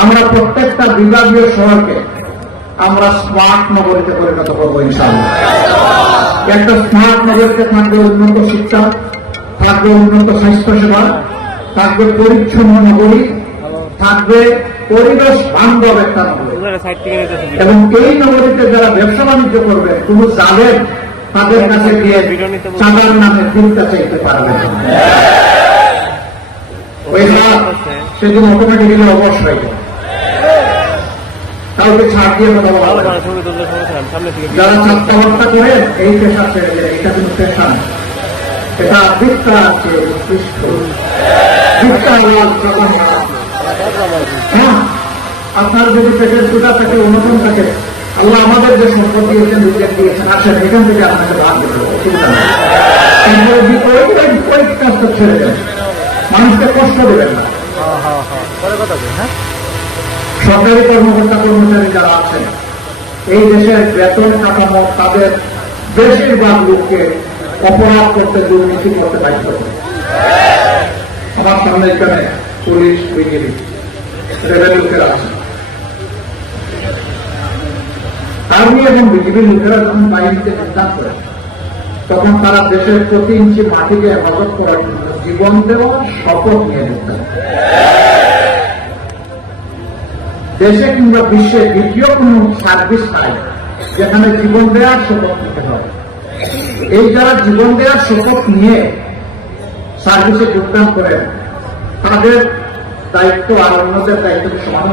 আমরা প্রত্যেকটা বিভাগীয় শহরকে আমরা স্মার্ট নগরীতে পরিণত করব ইনশাআল্লাহ। একটা স্মার্ট নগরীতে থাকবে উন্নত শিক্ষা থাকবে উন্নত স্বাস্থ্যসেবা থাকবে পরিচ্ছন্ন নগরী থাকবে পরিবেশ বান্ধব একটা এবং এই নগরীতে যারা ব্যবসা বাণিজ্য করবে কোন জালের তাদের কাছে গিয়ে চাঁদার নামে ফিরতে চাইতে পারবে হাত সেদিন অটোমেটিক্যালি অবশ হয়ে যায় কাউকে ছাড় দিয়ে কথা বলা ভালো যাবে না। নাই, সামনে থেকে যারা ছাত্রাবস্থা করে এই পেশা ছেড়ে দেয় এটা কিন্তু পেশা। এটা বিদ্যা আছে হ্যাঁ আপনার যদি পেটের সুতা থাকে অনুদান থাকে আল্লাহ আমাদের যে সম্পদ দিয়েছেন দিয়েছেন আসেন এখান থেকে আপনাকে দেবো অসুবিধা বিপরীত বিপরীত কাজটা ছেড়ে দেন। মানুষকে কষ্ট দেবেন না। হ্যাঁ হ্যাঁ হ্যাঁ। কথা হ্যাঁ? সরকারি কর্মকর্তা কর্মচারী যারা আছেন, এই দেশের বেতন কাঠামো তাদের বেশিরভাগ লোককে অপরাধ করতে, দুর্নীতি করতে বাধ্য আমার সামনে এখানে পুলিশ বিজেপি রেবেল লোকেরা আছে আর্মি এবং বিজেপির লোকেরা যখন বাহিনীতে যোগদান করে, তখন তারা দেশের প্রতি ইঞ্চি মাটিকে হেফাজত করার জন্য জীবন দেওয়ার শপথ নিয়ে যোগদান। দেশে কিংবা বিশ্বে দ্বিতীয় কোন সার্ভিস নাই যেখানে জীবন দেওয়ার শপথ নিতে হবে এই যারা জীবন দেওয়ার শপথ নিয়ে সার্ভিসে যোগদান করেন, তাদের দায়িত্ব আর অন্যদের দায়িত্ব সমান?